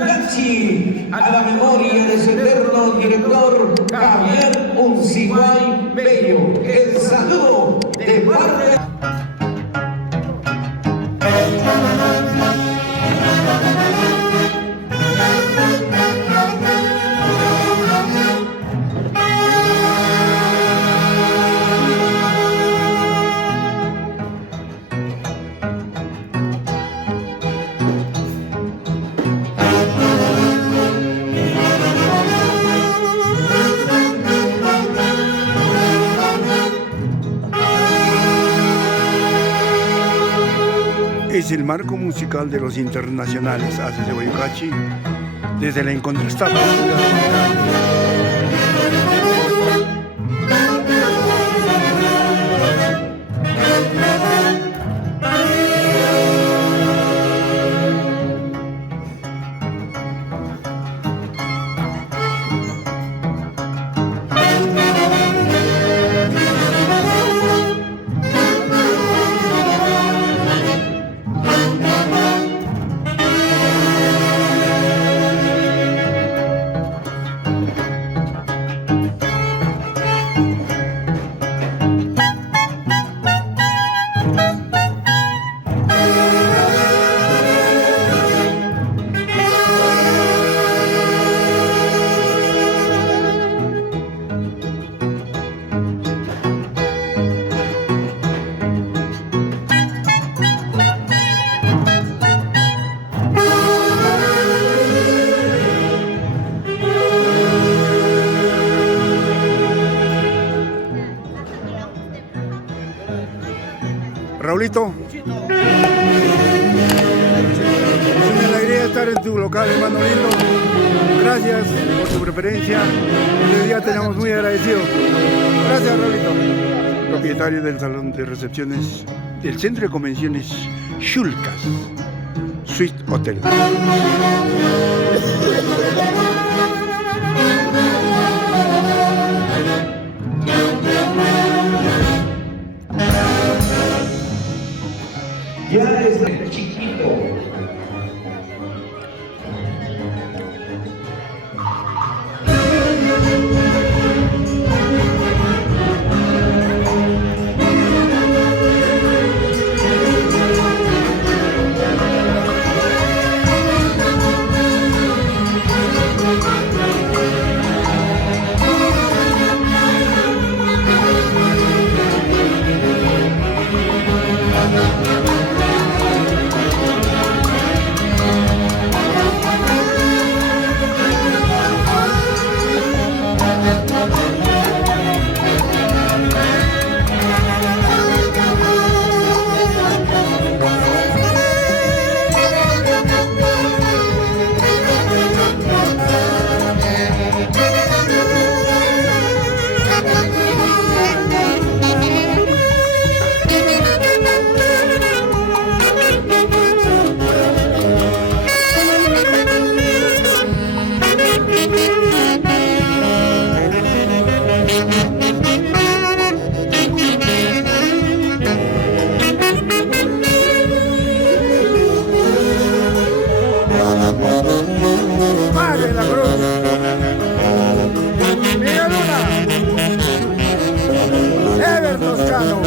Angachi, a la memoria de su eterno director Javier Unciguay Bello. El saludo de parte. Es el marco musical de los internacionales Haces de Guayucachi, desde la incontrastable ciudad de Guayucachi. Raulito, es una alegría estar en tu local, hermano lindo. Gracias por tu preferencia. Este día tenemos muy agradecido. Gracias, Raulito. Propietario del salón de recepciones del Centro de Convenciones Xulcas Suite Hotel. Ya desde chiquito. Madre la Cruz, Miguel Luna, Ever Toscano,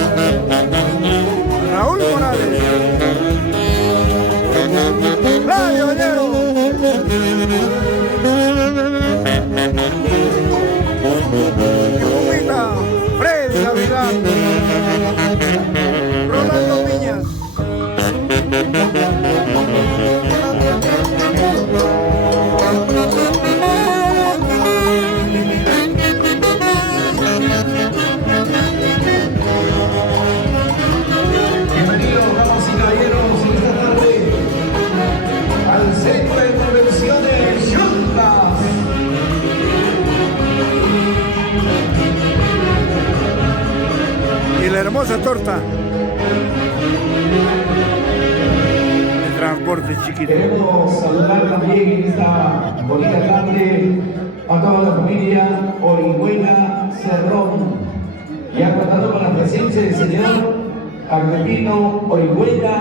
Raúl Morales, Flavio Oñero, Yupita, Freddy Navidad, Rolando Piñas. Bienvenidos, damas y caballeros, esta tarde al Centro de Convenciones Xulcas. Y la hermosa torta de transporte chiquito. Queremos saludar también en esta bonita tarde a toda la familia Orihuela Cerrón, y ha contado con la presencia del señor Agripino Orihuela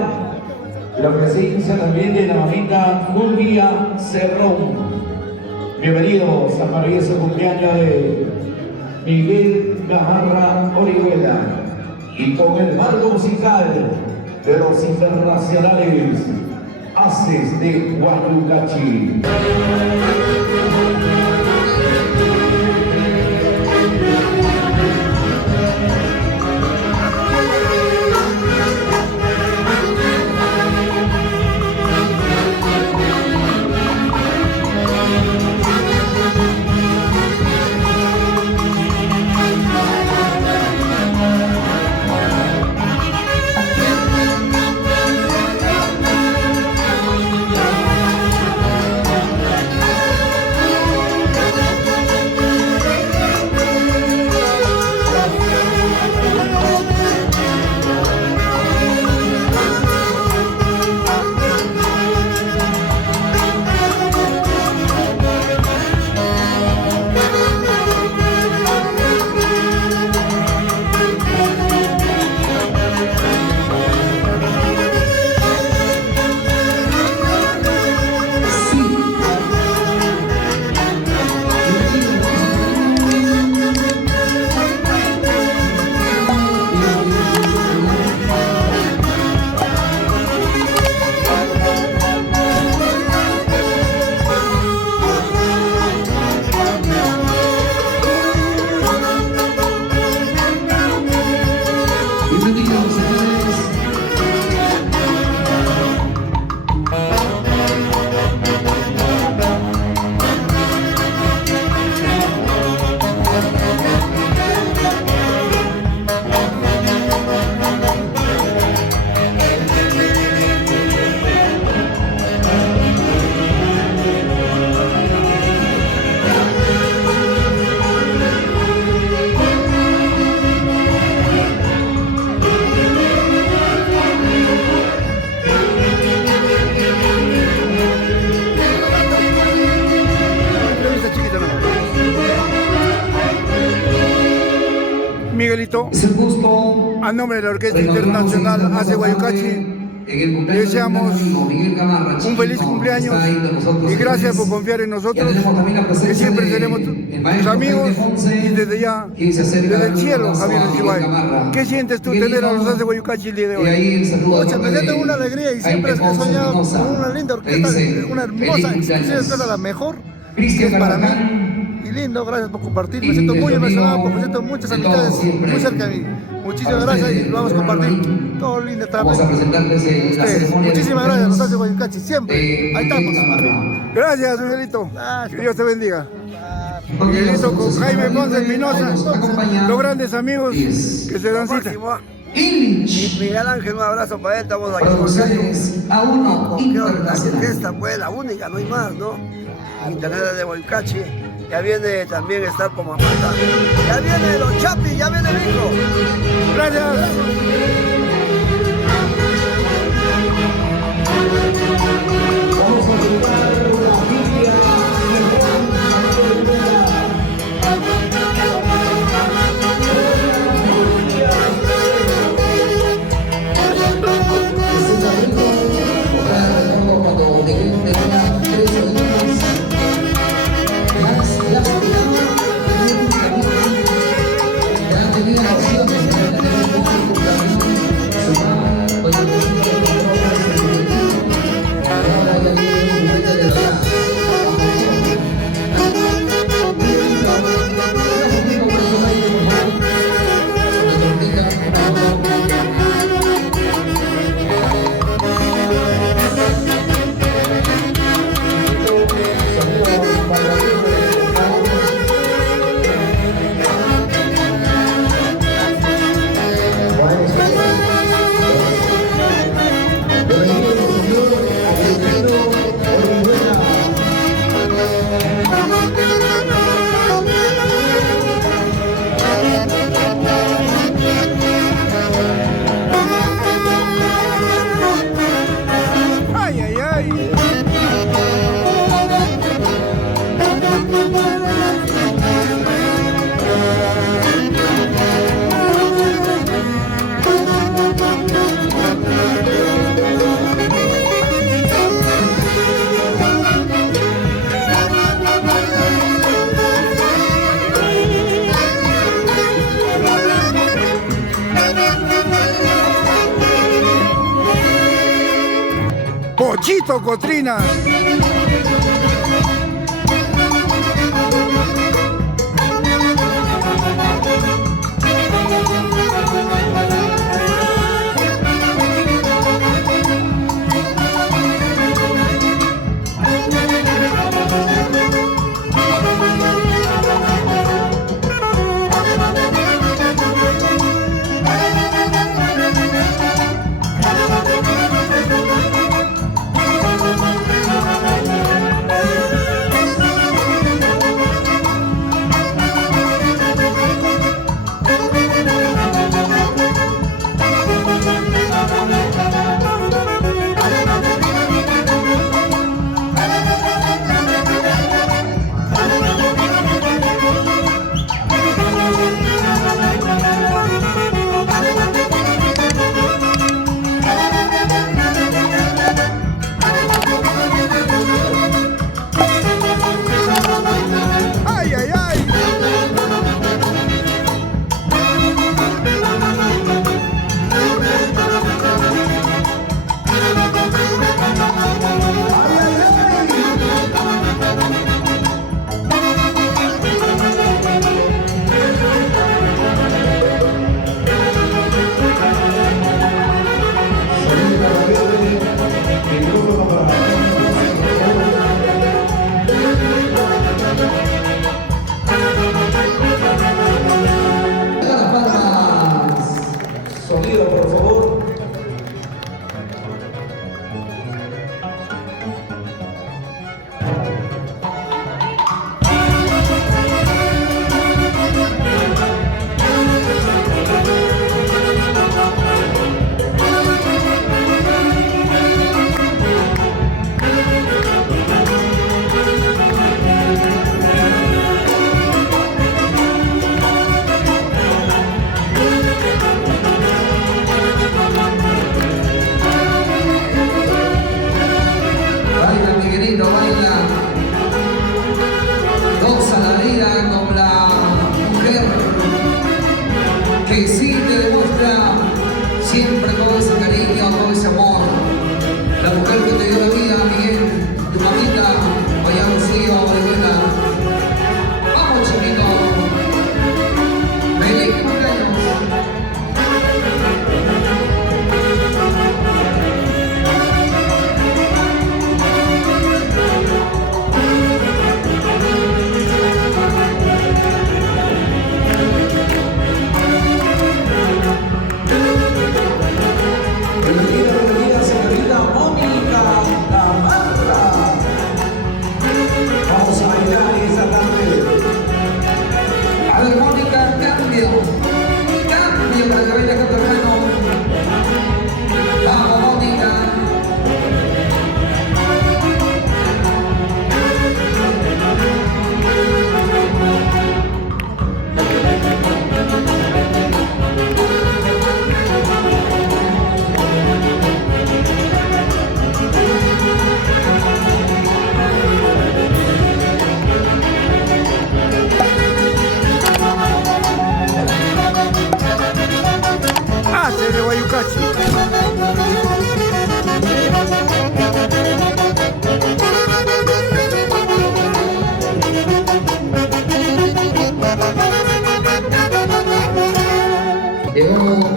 La presencia también de la mamita Julia Cerrón. Bienvenidos al maravilloso cumpleaños de Miguel Gamarra Orihuela. Y con el marco musical de los internacionales Haces de Huayucachi. Miguelito, Es un gusto. a nombre de la Orquesta Internacional Haces de Huayucachi, le deseamos un feliz cumpleaños y gracias por confiar en nosotros, que siempre seremos tus amigos y desde ya, desde el cielo, Javier Encibay. ¿Qué sientes tú tener a los Haces de Huayucachi el día de hoy? Mucha, me siento una alegría y siempre he soñado con una linda orquesta, una hermosa, inclusive esta es la mejor que es para mí. Y lindo, gracias por compartir, me siento muy emocionado porque siento muchas amistades muy cerca de mí. Muchísimas gracias y lo vamos a compartir. Todo lindo Vamos a también. presentarles la Ustedes, ceremonia. muchísimas gracias, nos hace Huayucachi, siempre. Ahí estamos. Gracias, Miguelito. Gracias. Que Dios te bendiga. Miguelito con Jaime Ponce Espinosa, los grandes amigos que se dan cita. Illich. Miguel Ángel, un abrazo para él, estamos aquí Producciones A1 con la Internacional. orquesta, pues la única, no hay más, ¿no? Internet de Huayucachi, ya viene también estar como falta. Ya viene los Chapi, ya viene el hijo. Gracias. Vamos a jugar la Biblia de Juan Manuel. Pochito Cotrinas. Sonido, por favor. Que sí te demuestra siempre todo ese cariño, todo ese amor. La mujer que te dio la vida, Miguel, tu mamita, vaya Rocío, Valbuena. Vamos, chiquito. Feliz cumpleaños. Bienvenida, señorita Mónica Gamarra. Vamos a bailar esa tarde. A ver, Mónica, cambio para que baile con tu hermano. Vamos, Mónica. Hace de Guayucachi. Llegó.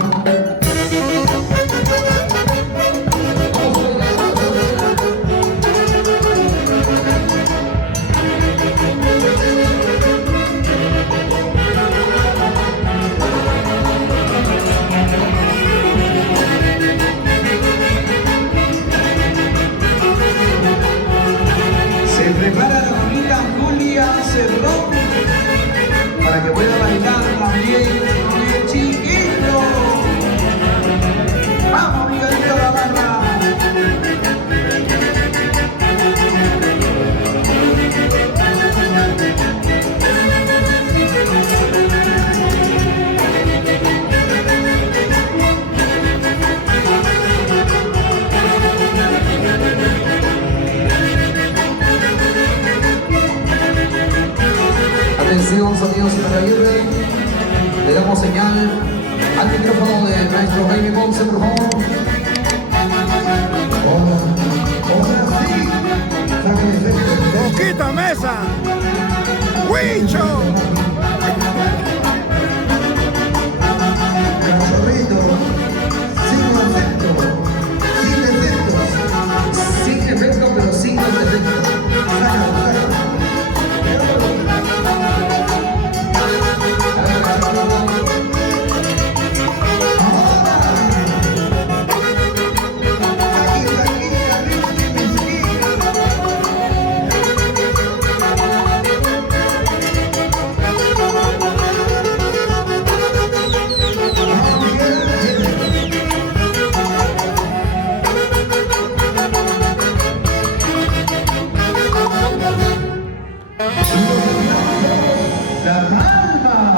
Se prepara la familia Julia Cerrón para que pueda bailar también con el chiquito. Vamos, Miguelito Gamarra. Atención, sonidos y Aguirre. Le damos señal al micrófono del maestro Jaime Ponce, por favor. Hola. Huguito Mesa, Huicho. Cachorrito, sin efecto, sin efectos. Sin efecto, pero sin defecto. Sácalo, sácalo. A ver, cachorrito. La Palma.